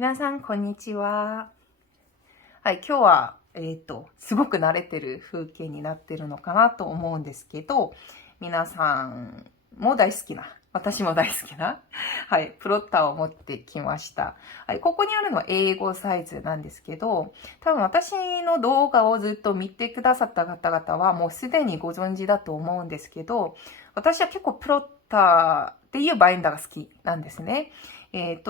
皆さん、こんにちは。はい、今日は、すごく慣れてる風景になってるのかなと思うんですけど、皆さんも大好きな、私も大好きな、はい、プロッターを持ってきました。はい、ここにあるのは英語サイズなんですけど、多分私の動画をずっと見てくださった方々はもうすでにご存知だと思うんですけど、私は結構プロッターっていうバインダーが好きなんですね。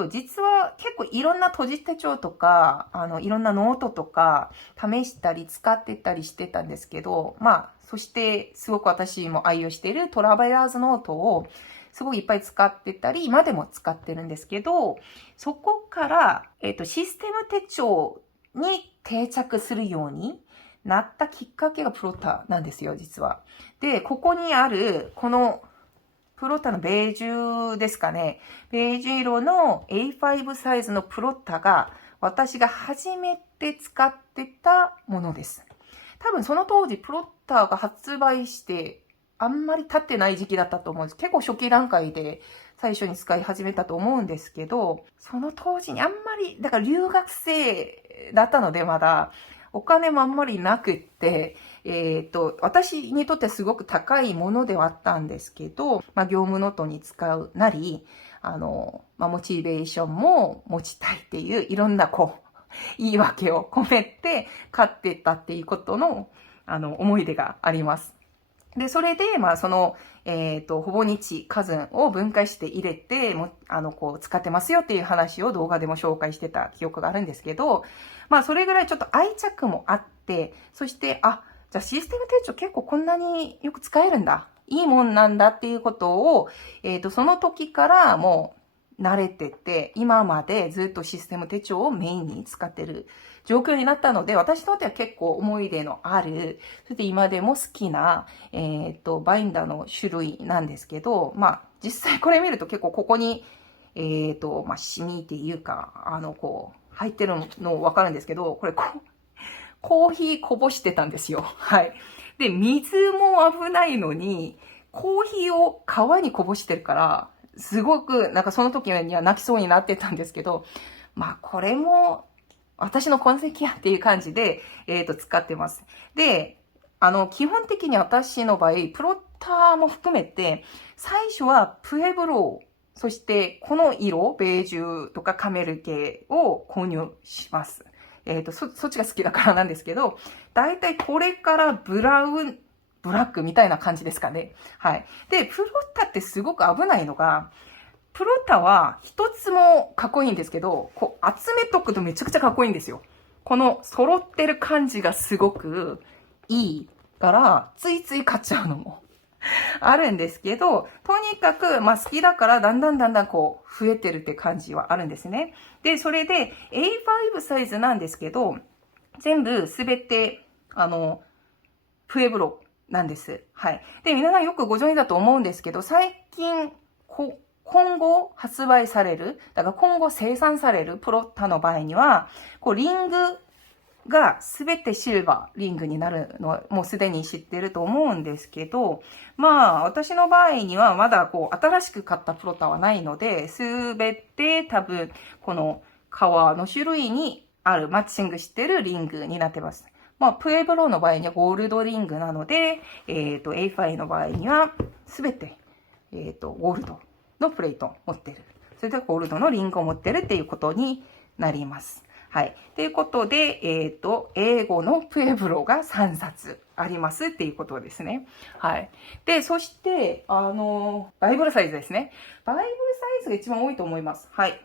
実は結構いろんな閉じ手帳とか、いろんなノートとか試したり使ってたりしてたんですけど、そしてすごく私も愛用しているトラベラーズノートをすごいいっぱい使ってたり、今でも使ってるんですけど、そこから、システム手帳に定着するようになったきっかけがプロッターなんですよ、実は。で、ここにある、このプロッタのベージュですかね。ベージュ色の A5 サイズのプロッタが私が初めて使ってたものです。多分その当時プロッタが発売してあんまり経ってない時期だったと思うんです。結構初期段階で最初に使い始めたと思うんですけど、その当時にあんまり、だから留学生だったのでまだ、お金もあんまりなくって、私にとってすごく高いものではあったんですけど、業務ノートに使うなり、モチベーションも持ちたいっていう、いろんな言い訳を込めて買ってたっていうことの、思い出があります。で、それで、ほぼ日、数を分解して入れて、使ってますよっていう話を動画でも紹介してた記憶があるんですけど、それぐらいちょっと愛着もあって、そして、じゃあシステム手帳結構こんなによく使えるんだ。いいもんなんだっていうことを、その時からもう慣れてて、今までずっとシステム手帳をメインに使ってる状況になったので、私にとっては結構思い出のある、そして今でも好きな、バインダーの種類なんですけど、実際これ見ると結構ここに、シミっていうか、入ってるのわかるんですけど、これコーヒーこぼしてたんですよ。はい。で、水も危ないのに、コーヒーを川にこぼしてるから、すごく、なんかその時には泣きそうになってたんですけど、これも、私の痕跡やっていう感じで、使ってます。で、基本的に私の場合、プロッターも含めて、最初はプエブロー、そしてこの色、ベージュとかカメル系を購入します。そっちが好きだからなんですけど、だいたいこれからブラックみたいな感じですかね。はい。で、プロッタってすごく危ないのが、プロッタは一つもかっこいいんですけど、集めとくとめちゃくちゃかっこいいんですよ。この揃ってる感じがすごくいいから、ついつい買っちゃうのもあるんですけど、とにかく、好きだからだんだん増えてるって感じはあるんですね。で、それで A5 サイズなんですけど、全部すべて、プエブロなんです。はい。で、皆さんよくご存知だと思うんですけど、最近、今後発売される、だから今後生産されるプロッタの場合には、リングがすべてシルバーリングになるのはもうすでに知ってると思うんですけど、私の場合にはまだ新しく買ったプロッタはないので、すべて多分この革の種類にあるマッチングしてるリングになってます。プエブローの場合にはゴールドリングなので、A5 の場合にはすべて、ゴールドのプレートを持ってる。それでゴールドのリングを持ってるっていうことになります。はい。ということで、英語のプエブロが3冊ありますっていうことですね。はい。で、そして、バイブルサイズですね。バイブルサイズが一番多いと思います。はい。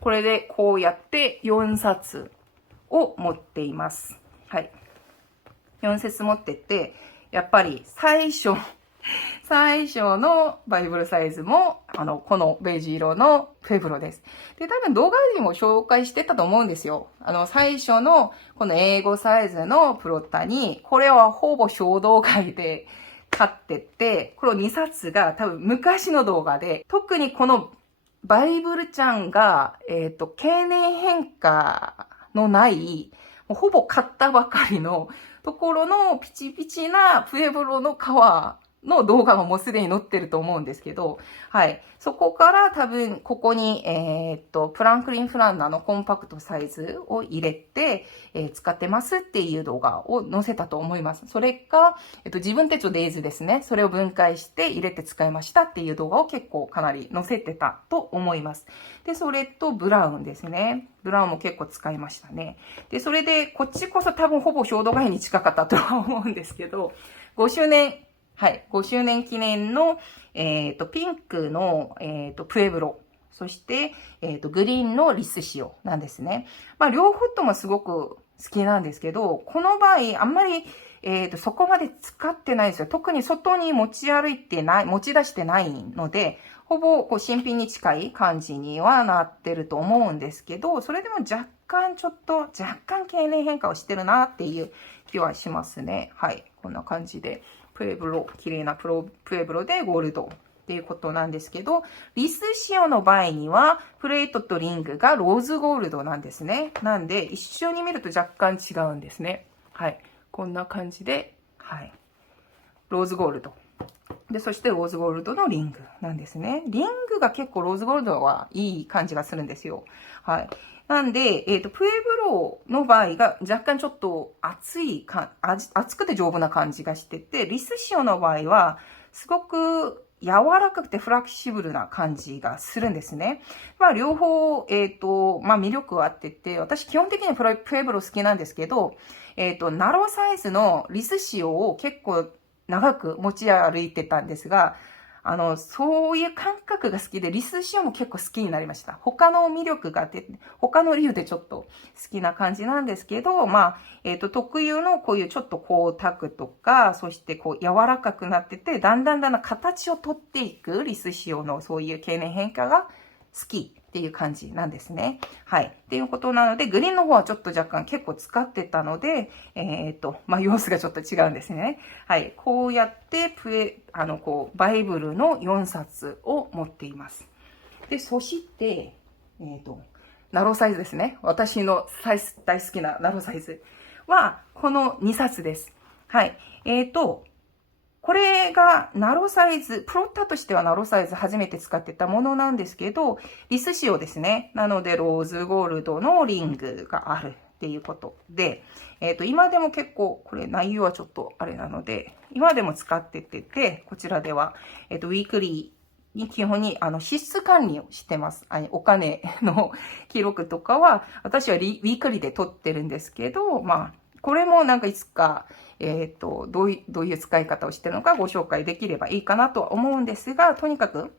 これでこうやって4冊を持っています。はい。4冊持ってって、やっぱり最初のバイブルサイズも、このベージュ色のプエブロです。で、多分動画でも紹介してたと思うんですよ。最初のこの英語サイズのプロッタに、これはほぼ衝動買いで買ってって、この2冊が多分昔の動画で、特にこのバイブルちゃんが、経年変化のない、もうほぼ買ったばかりのところのピチピチなプエブロの革の動画がもうすでに載ってると思うんですけど、はい。そこから多分、ここに、フランクリン・フランナーのコンパクトサイズを入れて、使ってますっていう動画を載せたと思います。それか、自分手帳デイズですね。それを分解して入れて使いましたっていう動画を結構かなり載せてたと思います。で、それとブラウンですね。ブラウンも結構使いましたね。で、それで、こっちこそ多分ほぼ衝動買いに近かったとは思うんですけど、5周年、はい。5周年記念の、ピンクの、プエブロ。そして、グリーンのリス仕様なんですね。まあ、両方ともすごく好きなんですけど、この場合、あんまり、そこまで使ってないですよ。特に外に持ち歩いてない、持ち出してないので、ほぼ、こう、新品に近い感じにはなってると思うんですけど、それでも若干経年変化をしてるなっていう気はしますね。はい。こんな感じで。プエブロ、綺麗なプエブロでゴールドっていうことなんですけど、リス仕様の場合には、プレートとリングがローズゴールドなんですね。なんで、一緒に見ると若干違うんですね。はい。こんな感じで、はい。ローズゴールド。で、そしてローズゴールドのリングなんですね。リングが結構ローズゴールドはいい感じがするんですよ。はい。なんで、プエブローの場合が若干ちょっと熱くて丈夫な感じがしてて、リス仕様の場合は、すごく柔らかくてフラキシブルな感じがするんですね。まあ、両方、まあ、魅力はあってて、私基本的にはプエブロー好きなんですけど、ナローサイズのリス仕様を結構長く持ち歩いてたんですが、そういう感覚が好きで、リス仕様も結構好きになりました。他の魅力があって、他の理由でちょっと好きな感じなんですけど、まあ、特有のこういうちょっと光沢とか、そしてこう柔らかくなってて、だんだん形をとっていくリス仕様のそういう経年変化が好きっていう感じなんですね。はい。っていうことなので、グリーンの方はちょっと若干結構使ってたので、まあ、様子がちょっと違うんですね。はい。こうやって、こう、バイブルの4冊を持っています。で、そして、ナローサイズですね。私の大好きなナローサイズは、この2冊です。はい。これがナローサイズ、プロッタとしてはナローサイズ初めて使ってたものなんですけど、リス仕様ですね。なので、ローズゴールドのリングがあるっていうことで、今でも結構、これ内容はちょっとあれなので、今でも使ってて、こちらでは、ウィークリーに基本に、支出管理をしてます。お金の記録とかは、私はウィークリーで取ってるんですけど、まあ、これもなんかいつか、どういう使い方をしてるのかご紹介できればいいかなとは思うんですが、とにかく、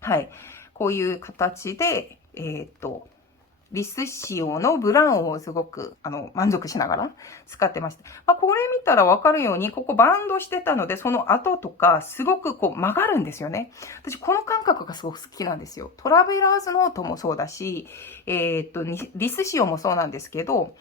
はい、こういう形で、リス仕様のブラウンをすごく、満足しながら使ってました。まあ、これ見たらわかるように、ここバンドしてたので、その後とか、すごくこう曲がるんですよね。私、この感覚がすごく好きなんですよ。トラベラーズノートもそうだし、リス仕様もそうなんですけど、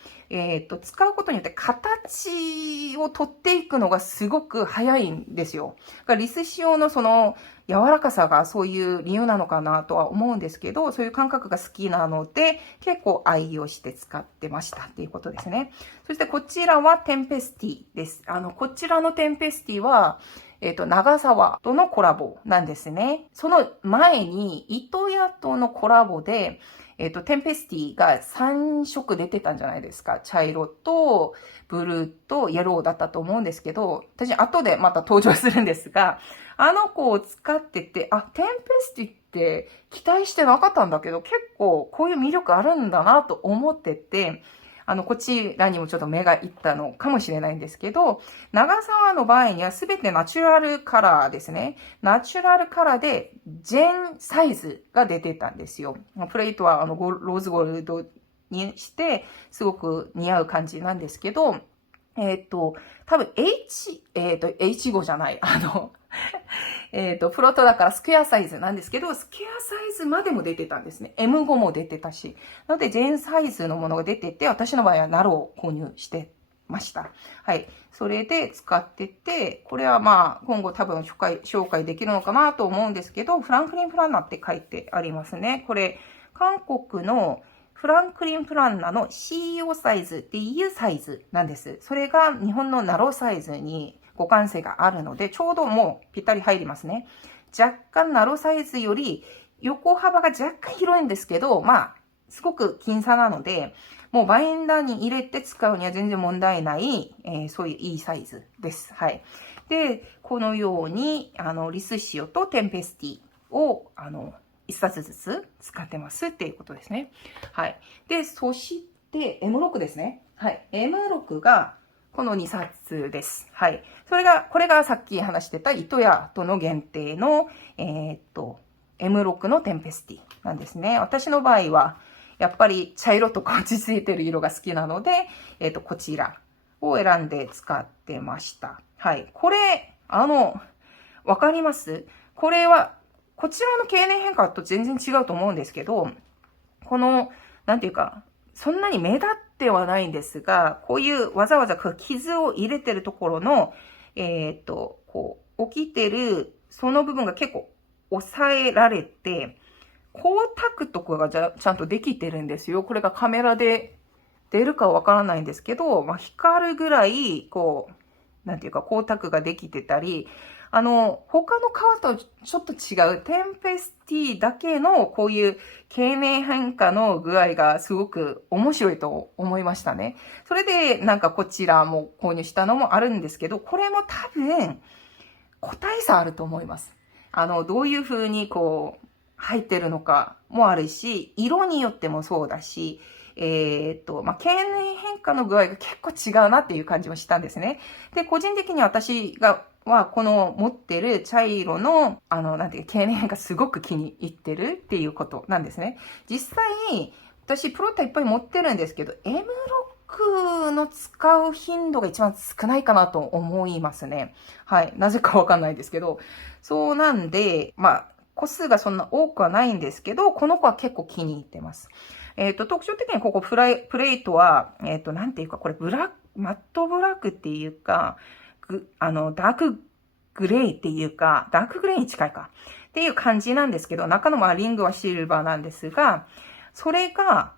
使うことによって形を取っていくのがすごく早いんですよ。リス仕様のその、柔らかさがそういう理由なのかなとは思うんですけど、そういう感覚が好きなので、結構愛用して使ってましたっていうことですね。そしてこちらはテンペスティです。こちらのテンペスティは、長沢とのコラボなんですね。その前に、糸屋とのコラボで、テンペスティが3色出てたんじゃないですか。茶色と、ブルーと、イエローだったと思うんですけど、私後でまた登場するんですが、あの子を使ってて、あ、テンペスティって期待してなかったんだけど、結構こういう魅力あるんだなと思ってて、こちらにもちょっと目がいったのかもしれないんですけど、長沢の場合にはすべてナチュラルカラーですね。ナチュラルカラーでジェンサイズが出てたんですよ。プレートはローズゴールドにして、すごく似合う感じなんですけど、多分 H5 じゃない。プロトだからスクエアサイズなんですけど、スクエアサイズまでも出てたんですね。M5 も出てたし。なので、ジェーンサイズのものが出てて、私の場合はナローを購入してました。はい。それで使ってて、これはまあ、今後多分紹介できるのかなと思うんですけど、フランクリン・プランナーって書いてありますね。これ、韓国のフランクリン・プランナーの CEO サイズっていうサイズなんです。それが日本のナローサイズに互換性があるので、ちょうどもうぴったり入りますね。若干ナローサイズより横幅が若干広いんですけど、まあ、すごく僅差なので、もうバインダーに入れて使うには全然問題ない、そういういいサイズです。はい。で、このように、リスシオとテンペスティを、一冊ずつ使ってますっていうことですね。はい。で、そして M6 ですね。はい。M6 がこの2冊です。はい。これがさっき話してた糸屋との限定の、M6 のテンペスティなんですね。私の場合は、やっぱり茶色とか落ち着いてる色が好きなので、こちらを選んで使ってました。はい。これ、わかります？これは、こちらの経年変化と全然違うと思うんですけど、この、なんていうか、そんなに目立ってはないんですが、こういうわざわざ傷を入れてるところの、こう、起きてる、その部分が結構抑えられて、光沢とかがちゃんとできてるんですよ。これがカメラで出るかわからないんですけど、まあ、光るぐらい、こう、なんていうか、光沢ができてたり、他の革とちょっと違う、テンペスティだけのこういう経年変化の具合がすごく面白いと思いましたね。それで、なんかこちらも購入したのもあるんですけど、これも多分、個体差あると思います。どういう風にこう、入ってるのかもあるし、色によってもそうだし、まあ、経年変化の具合が結構違うなっていう感じもしたんですね。で、個人的に私はこの持ってる茶色の、なんていうか、経年変化すごく気に入ってるっていうことなんですね。実際、私、プロタいっぱい持ってるんですけど、M6の使う頻度が一番少ないかなと思いますね。はい。なぜかわかんないですけど。そうなんで、まあ、個数がそんな多くはないんですけど、この子は結構気に入ってます。特徴的にここプレートは、なんていうか、これマットブラックっていうか、ダークグレーっていうか、ダークグレーに近いかっていう感じなんですけど、中のリングはシルバーなんですが、それが、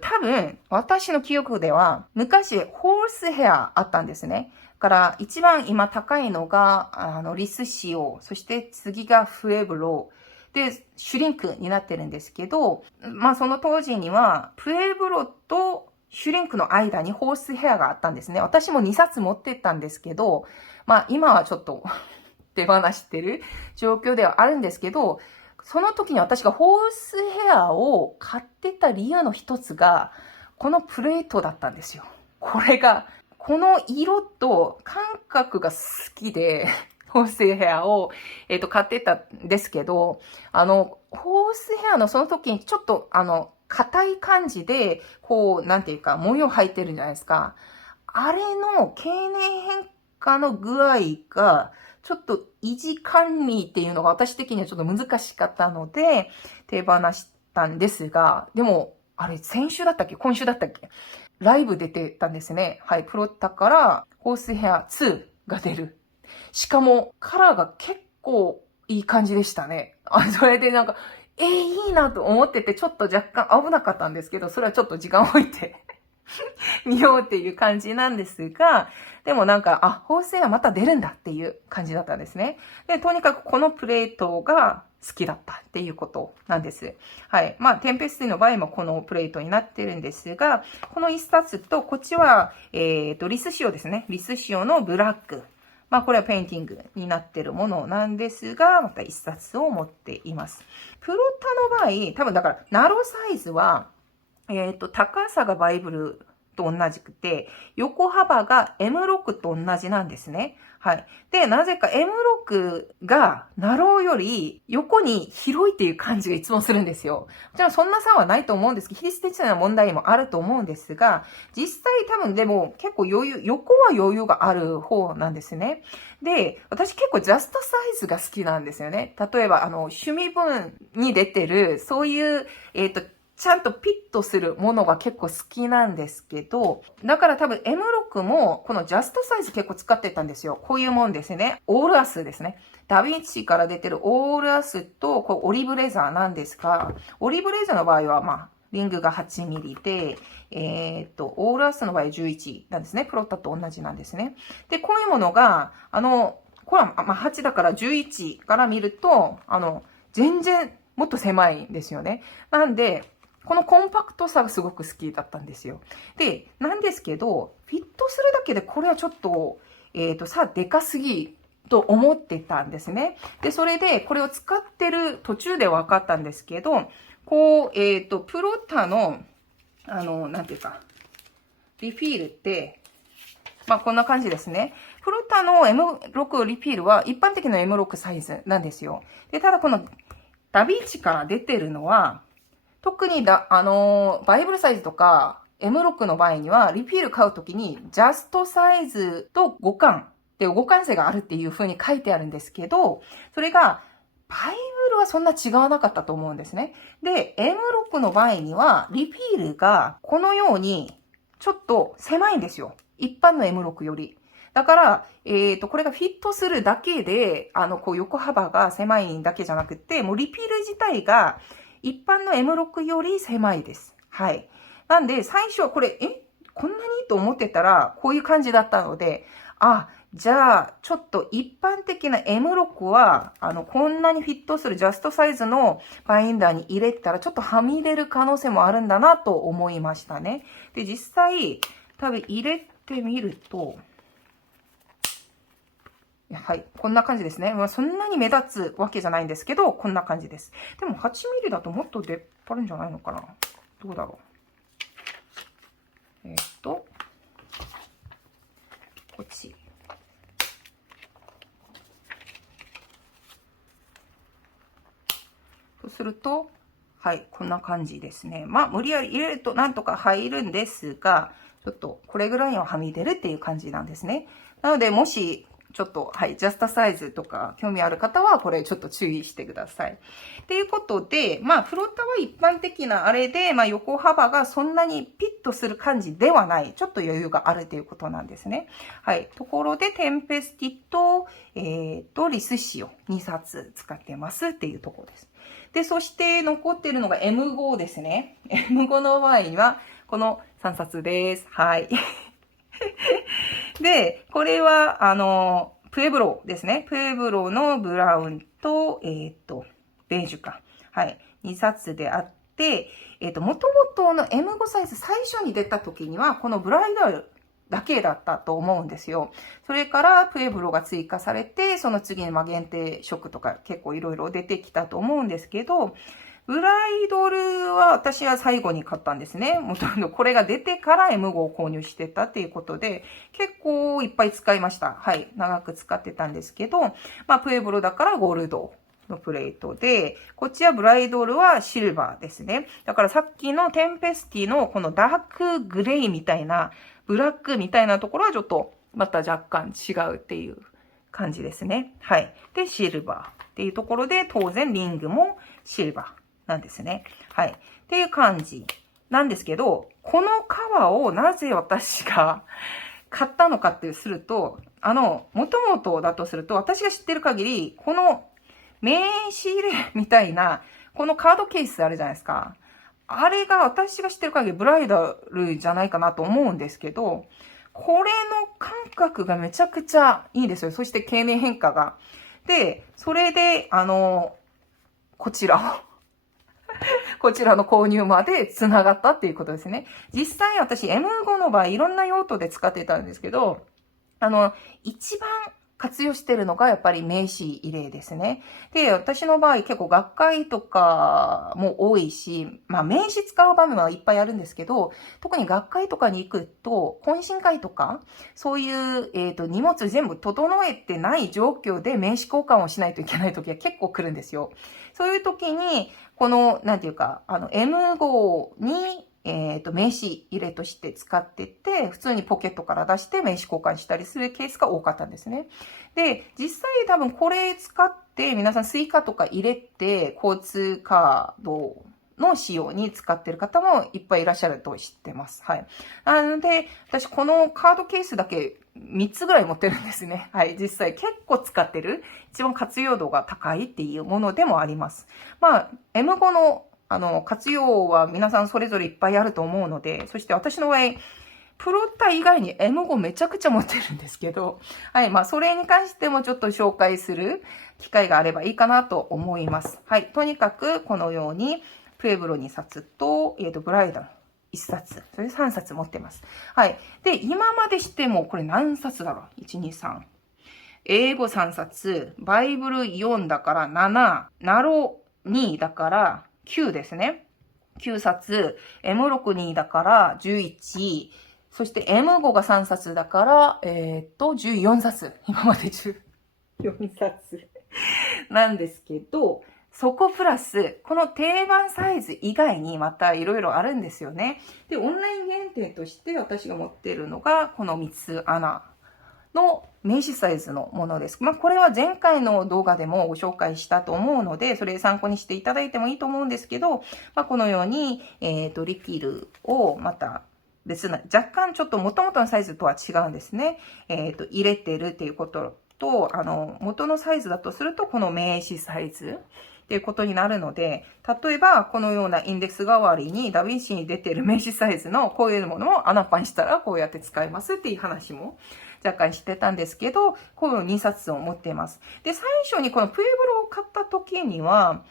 多分、私の記憶では、昔、ホースヘアあったんですね。から一番今高いのが、リスシオ、そして次がフエブロで、シュリンクになってるんですけど、まあその当時には、プエブロとシュリンクの間にホースヘアがあったんですね。私も2冊持ってったんですけど、まあ今はちょっと手放してる状況ではあるんですけど、その時に私がホースヘアを買ってた理由の一つが、このプレートだったんですよ。この色と感覚が好きで、ホースヘアを、買ってたんですけど、ホースヘアのその時にちょっと、硬い感じで、こう、なんていうか、模様入ってるんじゃないですか。あれの経年変化の具合が、ちょっと維持管理っていうのが私的にはちょっと難しかったので、手放したんですが、でも、あれ、先週だったっけ？今週だったっけ？ライブ出てたんですね。はい。プロッタからホースヘア2が出る。しかも、カラーが結構いい感じでしたね。それでなんか、いいなと思ってて、ちょっと若干危なかったんですけど、それはちょっと時間を置いて見ようっていう感じなんですが、でもなんか、ホースヘアまた出るんだっていう感じだったんですね。で、とにかくこのプレートが好きだったっていうことなんです。はい。まあ、テンペスティの場合もこのプレートになってるんですが、この一冊と、こっちは、リスシオですね。リスシオのブラック。まあ、これはペインティングになってるものなんですが、また一冊を持っています。プロタの場合、多分だから、ナロサイズは、高さがバイブルと同じくて、横幅が M6 と同じなんですね。はい。で、なぜか M6 がナローより横に広いっていう感じがいつもするんですよ。もちろんそんな差はないと思うんですけど、比率的な問題もあると思うんですが、実際多分でも結構横は余裕がある方なんですね。で、私結構ジャストサイズが好きなんですよね。例えば、趣味文に出てる、そういう、ちゃんとピッとするものが結構好きなんですけど、だから多分 M6 もこのジャストサイズ結構使ってたんですよ。こういうもんですね。オールアスですね。ダヴィンチから出てるオールアスとこうオリーブレザーなんですが、オリーブレザーの場合はまあ、リングが8ミリで、オールアースの場合11なんですね。プロッタと同じなんですね。で、こういうものが、これは、8だから11から見ると、全然もっと狭いんですよね。なんで、このコンパクトさがすごく好きだったんですよ。で、なんですけど、フィットするだけでこれはちょっと、でかすぎと思ってたんですね。で、それでこれを使ってる途中で分かったんですけど、こう、プロタの、なんていうか、リフィールって、こんな感じですね。プロタの M6 リフィールは一般的な M6 サイズなんですよ。で、ただこのダビーチから出てるのは、特にバイブルサイズとか M6 の場合には、リフィール買うときに、ジャストサイズと互換で互換性があるっていう風に書いてあるんですけど、それが、バイブルはそんな違わなかったと思うんですね。で、M6 の場合には、リフィールがこのように、ちょっと狭いんですよ。一般の M6 より。だから、これがフィットするだけで、こう横幅が狭いだけじゃなくて、もうリフィール自体が一般の M6 より狭いです。はい。なんで、最初はこれ、こんなにと思ってたら、こういう感じだったので、じゃあ、ちょっと一般的な M6 は、こんなにフィットするジャストサイズのバインダーに入れたら、ちょっとはみ出る可能性もあるんだなと思いましたね。で、実際、多分入れてみると、はい。こんな感じですね。そんなに目立つわけじゃないんですけど、こんな感じです。でも、8ミリだともっと出っ張るんじゃないのかな。どうだろう。こっち。そうすると、はい。こんな感じですね。無理やり入れるとなんとか入るんですが、ちょっとこれぐらいははみ出るっていう感じなんですね。なので、もし、ちょっと、はい、ジャストサイズとか興味ある方は、これちょっと注意してください。ということで、フロッタは一般的なあれで、横幅がそんなにピッとする感じではない。ちょっと余裕があるということなんですね。はい。ところで、テンペスティと、リスシオ2冊使ってますっていうところです。で、そして残っているのが M5 ですね。M5 の場合には、この3冊です。はい。で、これは、プエブロですね。プエブロのブラウンと、ベージュか。はい。2冊であって、もともとの M5 サイズ最初に出た時には、このブライダルだけだったと思うんですよ。それからプエブロが追加されて、その次に限定色とか結構いろいろ出てきたと思うんですけど、ブライドルは私は最後に買ったんですね。もともとこれが出てから M5 を購入してたっていうことで、結構いっぱい使いました。はい。長く使ってたんですけど、プエブロだからゴールドのプレートで、こっちはブライドルはシルバーですね。だからさっきのテンペスティのこのダークグレイみたいな、ブラックみたいなところはちょっとまた若干違うっていう感じですね。はい。で、シルバーっていうところで、当然リングもシルバーなんですね。はい。っていう感じなんですけど、この革をなぜ私が買ったのかってすると、もともとだとすると、私が知ってる限り、この名刺入れみたいな、このカードケースあるじゃないですか。あれが私が知ってる限りブライダルじゃないかなと思うんですけど、これの感覚がめちゃくちゃいいんですよ。そして経年変化が。で、それで、こちらの購入まで繋がったっていうことですね。実際私 M5 の場合いろんな用途で使ってたんですけど、一番活用してるのがやっぱり名刺入れですね。で、私の場合結構学会とかも多いし、名刺使う場面はいっぱいあるんですけど、特に学会とかに行くと、懇親会とか、そういう、荷物全部整えてない状況で名刺交換をしないといけない時は結構来るんですよ。そういう時に、この、なんていうか、M5 に、名刺入れとして使ってて、普通にポケットから出して名刺交換したりするケースが多かったんですね。で、実際多分これ使って皆さんスイカとか入れて交通カードの仕様に使ってる方もいっぱいいらっしゃると知ってます。はい。なので、私このカードケースだけ3つぐらい持ってるんですね。はい。実際結構使ってる。一番活用度が高いっていうものでもあります。M5 の活用は皆さんそれぞれいっぱいあると思うので、そして私の場合、プロッタ以外に M5 めちゃくちゃ持ってるんですけど、はい。まあ、それに関してもちょっと紹介する機会があればいいかなと思います。はい。とにかく、このように、プエブロ2冊と、ブライダル1冊、それ3冊持ってます。はい。で、今までしても、これ何冊だろう ?1、2、3。英語3冊、バイブル4だから7、ナロ2だから9ですね。9冊、M62 だから11、そして M5 が3冊だから、14冊。今まで14冊なんですけど、そこプラス、この定番サイズ以外にまたいろいろあるんですよね。で、オンライン限定として私が持っているのが、この3つ穴の名刺サイズのものです。まあ、これは前回の動画でもご紹介したと思うので、それ参考にしていただいてもいいと思うんですけど、まあ、このように、リキルをまた、別な、若干ちょっと元々のサイズとは違うんですね。入れてるっていうことと、元のサイズだとすると、この名刺サイズっていうことになるので、例えば、このようなインデックス代わりに、ダヴィンチに出てる名刺サイズのこういうものを穴パンしたら、こうやって使えますっていう話も若干してたんですけど、この2冊を持っています。で、最初にこのプエブロを買った時には、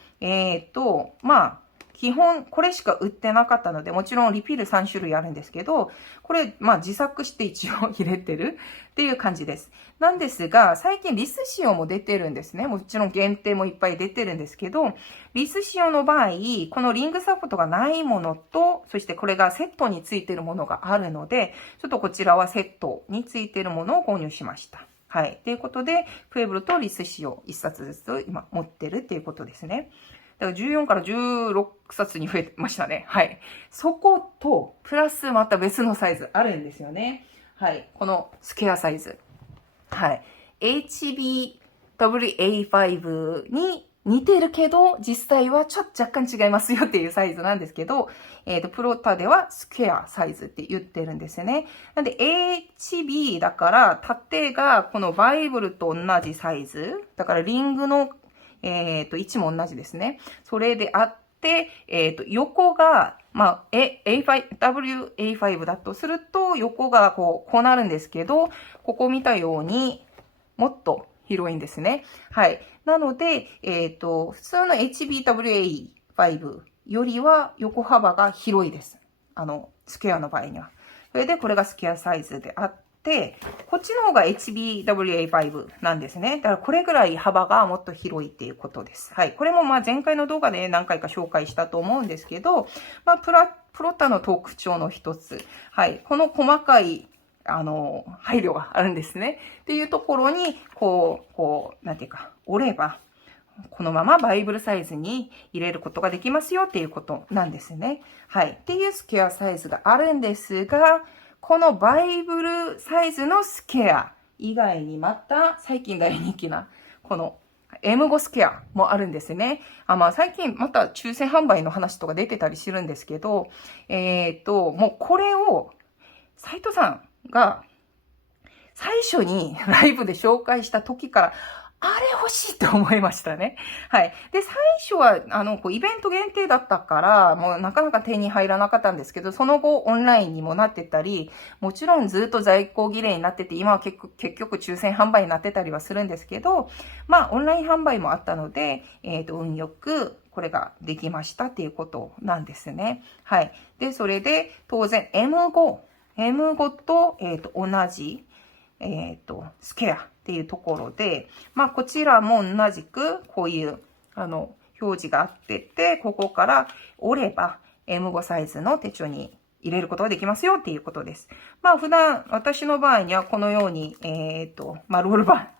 まあ、基本これしか売ってなかったので、もちろんリフィル3種類あるんですけど、これ、まあ自作して一応入れてるっていう感じです。なんですが、最近リス仕様も出てるんですね。もちろん限定もいっぱい出てるんですけど、リス仕様の場合、このリングサポートがないものと、そしてこれがセットについてるものがあるので、ちょっとこちらはセットについてるものを購入しました。はい。ということで、プエブルとリス仕様1冊ずつ今持ってるっていうことですね。だから14から16冊に増えてましたね。はい。そこと、プラスまた別のサイズあるんですよね。はい。このスケアサイズ。はい。HBWA5 に似てるけど、実際はちょっと若干違いますよっていうサイズなんですけど、プロタではスクエアサイズって言ってるんですよね。なんで HB だから、縦がこのバイブルと同じサイズ。だからリングの位置も同じですね。それであって、横が、まあ、WA5 だとすると、横がこうなるんですけど、ここ見たように、もっと広いんですね。はい。なので、普通の HBWA5 よりは横幅が広いです。スクエアの場合には。それで、これがスクエアサイズであって、こっちの方が HBWA5 なんですね。だからこれぐらい幅がもっと広いっていうことです。はい。これもまあ前回の動画で何回か紹介したと思うんですけど、まあプロッタの特徴の一つ。はい。この細かい配慮があるんですね。っていうところに、なんていうか、折れば、このままバイブルサイズに入れることができますよっていうことなんですね。はい。っていうスケアサイズがあるんですが、このバイブルサイズのスケア以外にまた最近大人気なこの M5 スケアもあるんですね。まあ最近また抽選販売の話とか出てたりするんですけど、もうこれを斉藤さんが最初にライブで紹介した時から、あれ欲しいって思いましたね。はい。で、最初は、イベント限定だったから、もうなかなか手に入らなかったんですけど、その後オンラインにもなってたり、もちろんずっと在庫切れになってて、今は結局抽選販売になってたりはするんですけど、まあ、オンライン販売もあったので、運よく、これができましたっていうことなんですね。はい。で、それで、当然 M5 と、同じ、スケアっていうところで、まあ、こちらも同じく、こういう、表示があってて、ここから折れば M5 サイズの手帳に入れることができますよっていうことです。まあ、普段、私の場合にはこのように、まあ、ロール板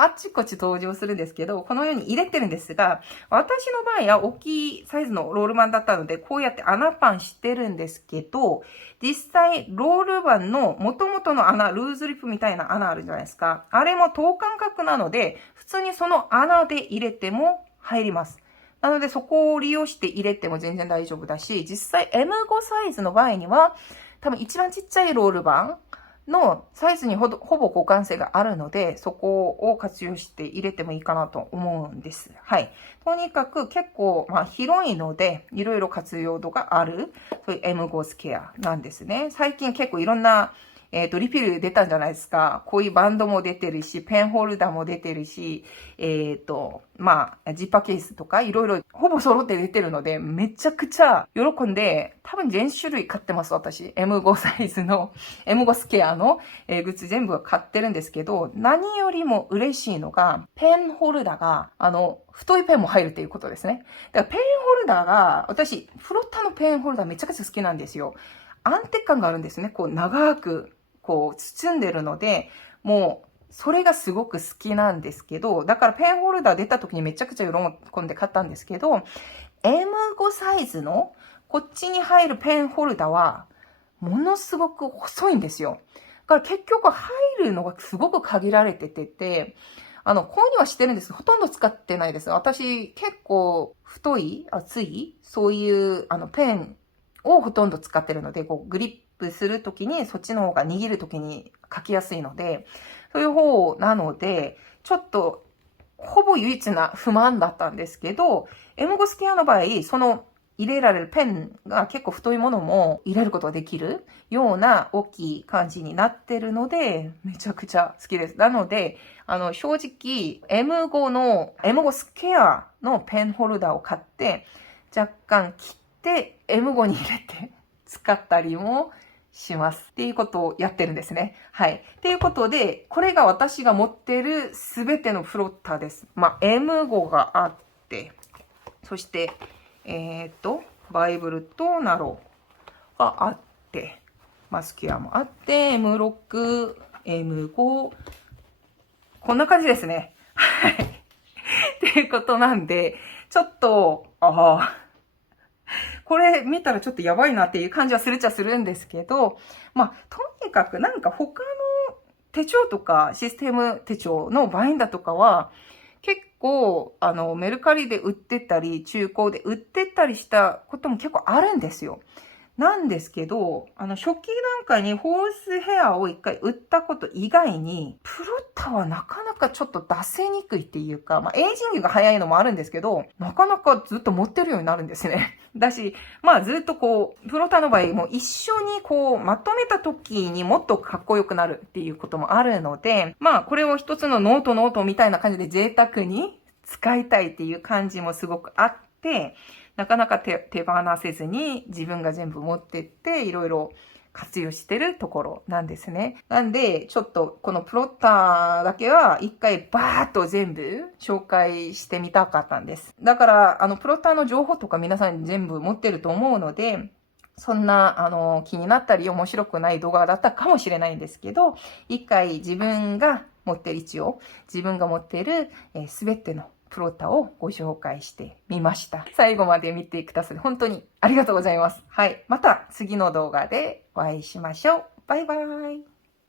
あっちこっち登場するんですけど、このように入れてるんですが、私の場合は大きいサイズのロール板だったので、こうやって穴パンしてるんですけど、実際、ロール板の元々の穴、ルーズリップみたいな穴あるじゃないですか。あれも等間隔なので、普通にその穴で入れても入ります。なので、そこを利用して入れても全然大丈夫だし、実際 M5 サイズの場合には、多分一番ちっちゃいロール板のサイズにほぼ互換性があるので、そこを活用して入れてもいいかなと思うんです。はい。とにかく結構、広いので、いろいろ活用度がある、そういう M5 スケアなんですね。最近結構いろんなリフィル出たんじゃないですか。こういうバンドも出てるし、ペンホルダーも出てるし、ジッパーケースとかいろいろほぼ揃って出てるので、めちゃくちゃ喜んで、多分全種類買ってます、私。M5 サイズの、M5 スケアの、グッズ全部買ってるんですけど、何よりも嬉しいのが、ペンホルダーが、太いペンも入るっていうことですね。だからペンホルダーが、私、フロッターのペンホルダーめちゃくちゃ好きなんですよ。安定感があるんですね。こう、長く、こう包んでるので、もうそれがすごく好きなんですけど、だからペンホルダー出た時にめちゃくちゃ喜んで買ったんですけど、M5 サイズのこっちに入るペンホルダーはものすごく細いんですよ。だから結局入るのがすごく限られてて、購入はしてるんですけど、ほとんど使ってないです。私結構太い、厚い、そういうペンをほとんど使ってるので、こうグリップするときにそっちの方が握るときに書きやすいので、そういう方なので、ちょっとほぼ唯一な不満だったんですけど、M5 スケアの場合、その入れられるペンが結構太いものも入れることができるような大きい感じになってるので、めちゃくちゃ好きです。なので、正直 M5 スケアのペンホルダーを買って、若干切ってM5 に入れて使ったりもします。っていうことをやってるんですね。はい。っていうことで、これが私が持ってるすべてのフロッターです。M5 があって、そして、バイブルとナローがあって、マスキュアもあって、M6、M5、こんな感じですね。はい。っていうことなんで、ちょっと、これ見たらちょっとやばいなっていう感じはするっちゃするんですけど、とにかくなんか他の手帳とかシステム手帳のバインダーとかは、結構、メルカリで売ってたり、中古で売ってたりしたことも結構あるんですよ。なんですけど、初期段階にホースヘアを一回売ったこと以外に、プロッタはなかなかちょっと出せにくいっていうか、エイジングが早いのもあるんですけど、なかなかずっと持ってるようになるんですね。だし、ずっとこう、プロッタの場合も一緒にこう、まとめた時にもっとかっこよくなるっていうこともあるので、これを一つのノートみたいな感じで贅沢に使いたいっていう感じもすごくあって、なかなか手放せずに自分が全部持ってっていろいろ活用してるところなんですね。なんで、ちょっとこのプロッターだけは一回バーっと全部紹介してみたかったんです。だから、プロッターの情報とか皆さん全部持ってると思うので、そんな、気になったり面白くない動画だったかもしれないんですけど、一回自分が持ってる自分が持ってるすべてのプロッタをご紹介してみました。最後まで見てくださり本当にありがとうございます。はい。また次の動画でお会いしましょう。バイバイ。